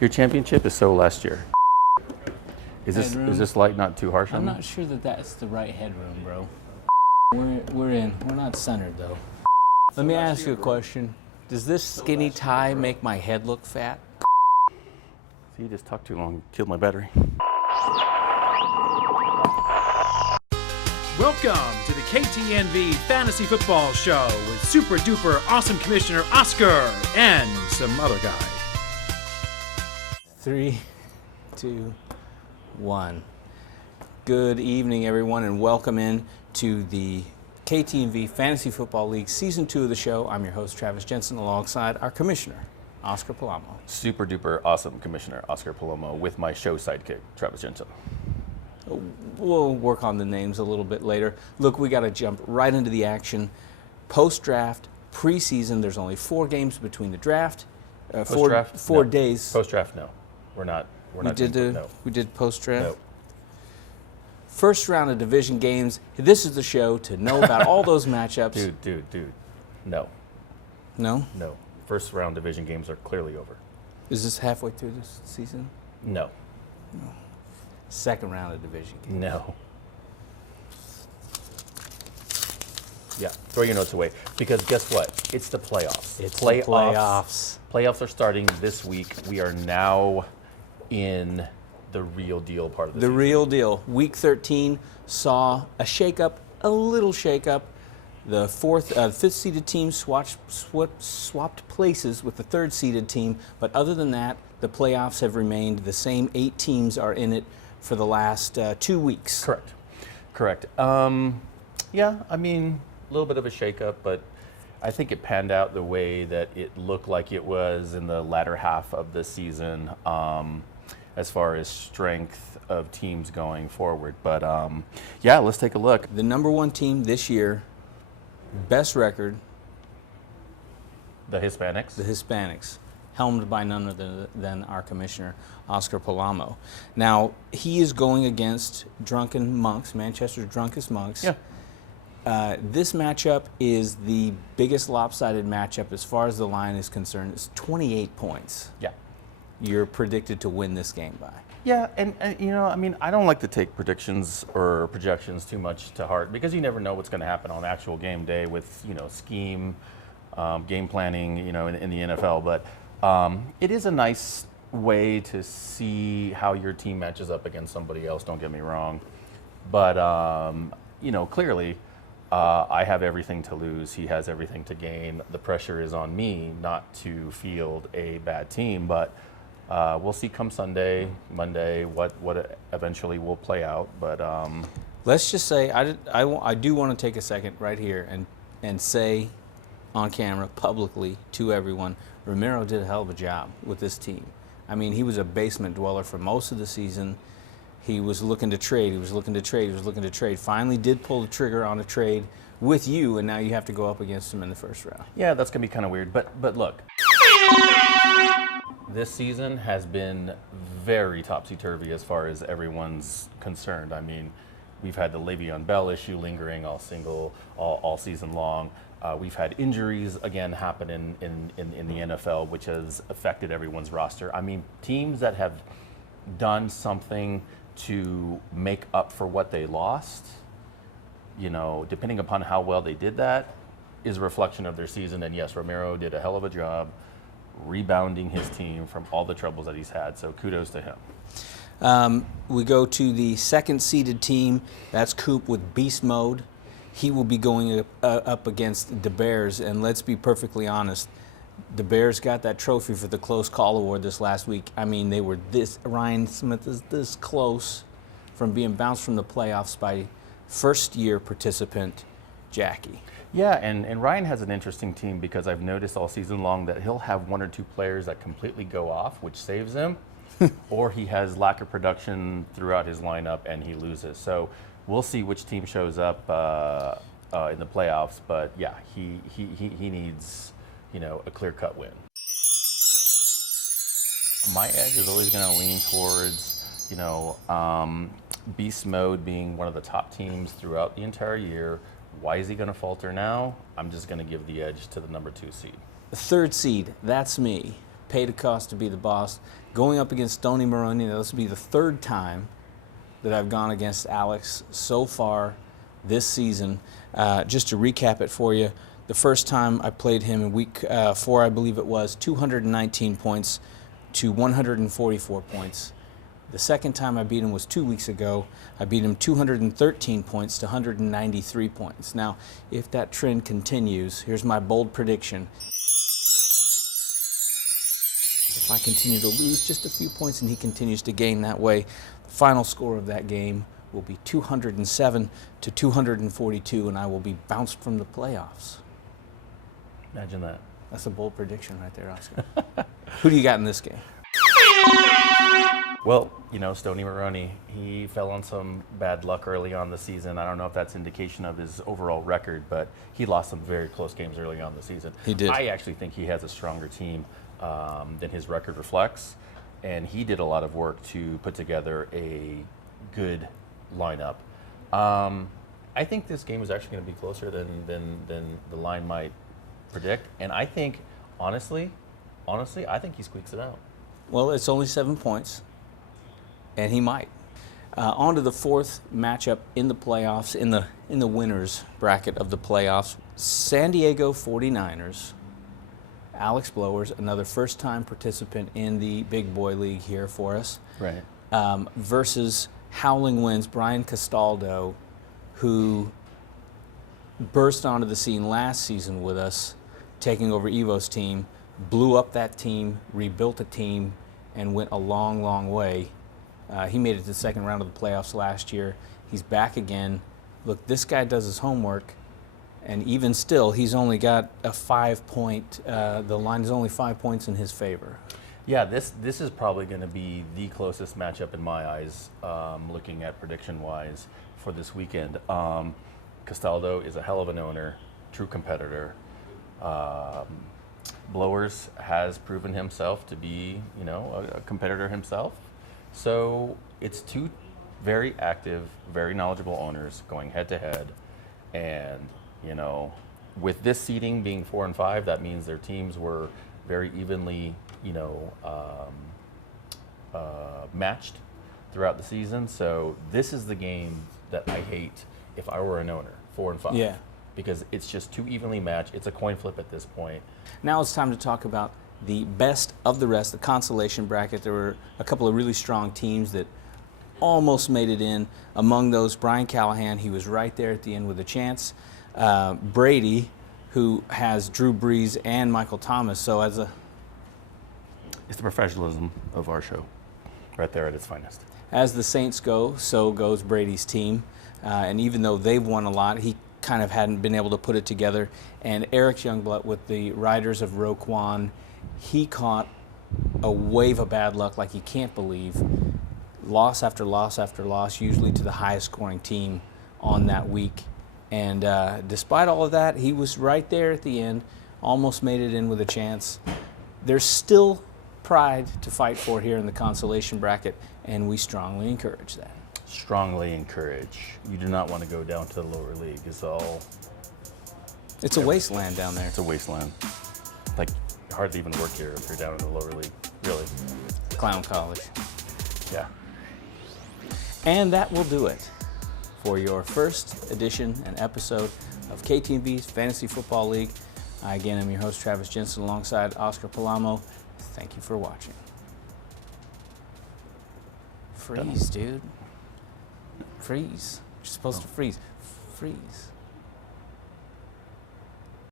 Your championship is so last year. Is this light not too harsh on I'm me? not sure that that's the right headroom, bro. We're in. We're not centered, though. Let me ask you a question. Does this skinny tie make my head look fat? See, you just talked too long. Killed my battery. Welcome to the KTNV Fantasy Football Show with Super Duper Awesome Commissioner Ozkar and some other guy. 3, 2, 1. Good evening, everyone, and welcome in to the KTNV Fantasy Football League Season 2 of the show. I'm your host, Travis Jensen, alongside our commissioner, Ozkar Palomo. Super duper awesome Commissioner Ozkar Palomo with my show sidekick, Travis Jensen. We'll work on the names a little bit later. Look, we got to jump right into the action. Post-draft, preseason, there's only 4 games between the draft. Post-draft? Four No. days. Post-draft, no. We're not We did post-draft? No. First round of division games. This is the show to know about all those matchups. Dude. No. No? No. First round division games are clearly over. Is this halfway through this season? No. Second round of division games. No. Yeah, throw your notes away. Because guess what? It's the playoffs. It's playoffs. Playoffs are starting this week. We are now in the real deal part of the season. The real deal. Week 13 saw a shakeup, a little shakeup. The fifth-seeded team swapped places with the third-seeded team. But other than that, the playoffs have remained the same. 8 teams are in it for the last 2 weeks. Correct. Yeah, I mean, a little bit of a shakeup, but I think it panned out the way that it looked like it was in the latter half of the season, as far as strength of teams going forward. But yeah, let's take a look. The number 1 team this year, best record, The Hispanics. the Hispanics, helmed by none other than our commissioner, Ozkar Palomo. Now, he is going against drunken monks, Manchester's drunkest monks. Yeah. This matchup is the biggest lopsided matchup as far as the line is concerned. It's 28 points. Yeah. You're predicted to win this game by. Yeah, and you know, I mean, I don't like to take predictions or projections too much to heart because you never know what's going to happen on actual game day with, you know, scheme, game planning, you know, in the NFL. But it is a nice way to see how your team matches up against somebody else, don't get me wrong. But, you know, clearly I have everything to lose. He has everything to gain. The pressure is on me not to field a bad team, but we'll see come Sunday, Monday, what eventually will play out. But let's just say I do want to take a second right here and say on camera publicly to everyone, Romero did a hell of a job with this team. I mean, he was a basement dweller for most of the season. He was looking to trade. Finally did pull the trigger on a trade with you, and now you have to go up against him in the first round. yeah, that's going to be kind of weird. But look, this season has been very topsy-turvy as far as everyone's concerned. I mean, we've had the Le'Veon Bell issue lingering all season long. We've had injuries again happen in the NFL, which has affected everyone's roster. I mean, teams that have done something to make up for what they lost, you know, depending upon how well they did that, is a reflection of their season. And yes, Romero did a hell of a job rebounding his team from all the troubles that he's had. So kudos to him. We go to the second-seeded team. That's Coop with Beast Mode. He will be going up against the Bears, and let's be perfectly honest, the Bears got that trophy for the close call award this last week. I mean, they were Ryan Smith is this close from being bounced from the playoffs by first-year participant Jackie. Yeah, and Ryan has an interesting team because I've noticed all season long that he'll have 1 or 2 players that completely go off, which saves him, or he has lack of production throughout his lineup and he loses. So we'll see which team shows up in the playoffs. But yeah, he needs, you know, a clear-cut win. My edge is always going to lean towards, you know, Beast Mode being one of the top teams throughout the entire year. Why is he going to falter now? I'm just going to give the edge to the number 2 seed. The third seed, that's me. paid a cost to be the boss. Going up against Stoney Maroney, this will be the third time that I've gone against Alex so far this season. Just to recap it for you, the first time I played him in week 4, I believe it was, 219 points to 144 points. The second time I beat him was 2 weeks ago. I beat him 213 points to 193 points. Now, if that trend continues, here's my bold prediction. If I continue to lose just a few points and he continues to gain that way, the final score of that game will be 207 to 242, and I will be bounced from the playoffs. Imagine that. That's a bold prediction right there, Oscar. Who do you got in this game? Well, Stoney Maroney, he fell on some bad luck early on the season. I don't know if that's indication of his overall record, but he lost some very close games early on the season. He did. I actually think he has a stronger team than his record reflects, and he did a lot of work to put together a good lineup. I think this game is actually going to be closer than the line might predict, and I think, honestly, I think he squeaks it out. Well, it's only 7 points, and he might. On to the fourth matchup in the playoffs, in the winners bracket of the playoffs. San Diego 49ers, Alex Blowers, another first-time participant in the Big Boy League here for us, Right. Versus Howling Winds, Brian Castaldo, who burst onto the scene last season with us, taking over Evo's team, blew up that team, rebuilt a team, and went a long, long way. He made it to the second round of the playoffs last year. He's back again. Look, this guy does his homework, and even still, he's only got a 5-point, the line is only 5 points in his favor. Yeah, this is probably going to be the closest matchup in my eyes, looking at prediction-wise for this weekend. Castaldo is a hell of an owner, true competitor. Blowers has proven himself to be, a competitor himself. So it's two very active, very knowledgeable owners going head-to-head. And, with this seeding being 4 and 5, that means their teams were very evenly, matched throughout the season. So this is the game that I hate if I were an owner, 4 and 5. Yeah. Because it's just too evenly matched. It's a coin flip at this point. Now it's time to talk about the best of the rest, the consolation bracket. There were a couple of really strong teams that almost made it in. Among those, Brian Callahan, he was right there at the end with a chance. Brady, who has Drew Brees and Michael Thomas. So it's the professionalism of our show, right there at its finest. As the Saints go, so goes Brady's team. And even though they've won a lot, he kind of hadn't been able to put it together. And Eric Youngblood with the Riders of Roquan, he caught a wave of bad luck like you can't believe. Loss after loss after loss, usually to the highest scoring team on that week. And despite all of that, he was right there at the end, almost made it in with a chance. There's still pride to fight for here in the consolation bracket, and we strongly encourage that. Strongly encourage. You do not want to go down to the lower league. It's a wasteland down there. It's a wasteland. Like, hardly even work here if you're down in the lower league, really. Clown college. Yeah. And that will do it for your first edition and episode of KTNV's Fantasy Football League. Again, I'm your host, Travis Jensen, alongside Ozkar Palomo. Thank you for watching. Freeze, dude. Freeze. You're supposed to freeze. Freeze.